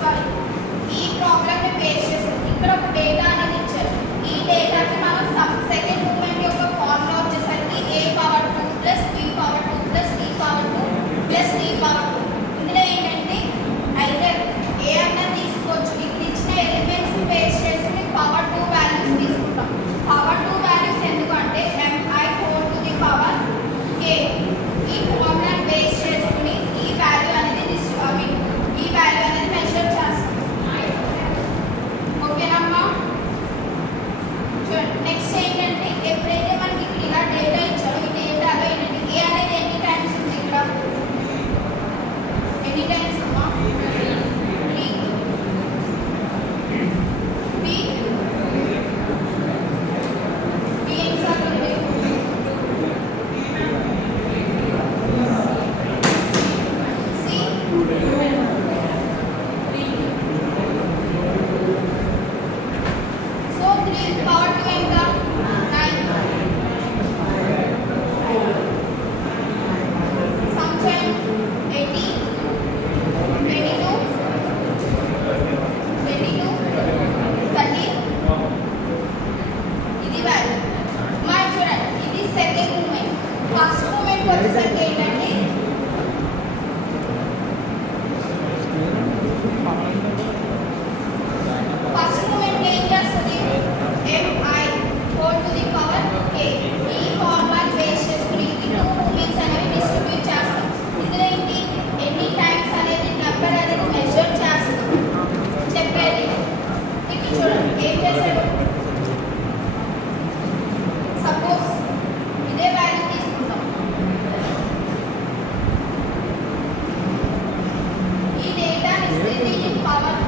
Sorry, ఈ problem ని base చేసుకుని ఇక్కడ ఒక డేటా అనేది ఇచ్చారు. ఈ డేటాకి మనం సెకండ్ మూమెంట్ యొక్క ఫార్ములా వచ్చేసరికి a power 2 plus b power 2 plus c power 2 plus d power 2. ఇందులో ఏంటంటే ఐదర్ ఏ అన్నా తీసుకోవచ్చు. ఇక్కడ ఇచ్చిన ఎలిమెంట్స్ ని బేస్ చేసుకుని పవర్ 2 వాల్యూస్ తీసుకుంటాం. పవర్ 2 వాల్యూస్ ఎందుకంటే mi whole to the power k. ఈ ఫార్ములాని బేస్ చేసుకుని ఈ వాల్యూ అనేది ఈ వాల్యూ అనేది మెజర్ చేస్తాం. ఓకేనమ్మా? చూడండి, నెక్స్ట్ ఏంటంటే ఎప్పుడైతే మనకి ఇక్కడ ఇలా డేటా ఇచ్చారో ఈ డేటాలో ఏంటంటే ఏ అనేది ఎన్ని టైమ్స్ ఉంది, ఇక్కడ ఎన్ని టైమ్స్ అమ్మా? 3. b ఎన్నిసార్లు ఉంది? c సో 3 పవర్ 2 ఎంత? 9. సమ్ చేయండి. 80 22 30. ఇది వాల్యూ. మరి చూడండి, ఇది సెకండ్ మూమెంట్. ఫస్ట్ మూమెంట్ వచ్చేసరికి ఏంటంటే ఫస్ట్ మూమెంట్ ఏం చేస్తుంది? mi whole to the power k. ఈ ఫార్ములా బేస్ చేసుకుని ఈ టూ మూమెంట్స్ అనేవి డిస్ట్రిబ్యూట్ చేస్తాం. ఇందులో ఏంటి ఎన్ని టైమ్స్ అనేది నెంబర్ అనేది మెజర్ చేస్తాం చెప్పేది. ఇక్కడ చూడండి ఏం చేశాడు. సపోజ్ ఇదే వాల్యూ తీసుకుంటాం. ఈ డేటాని ఇస్తే దీని పవర్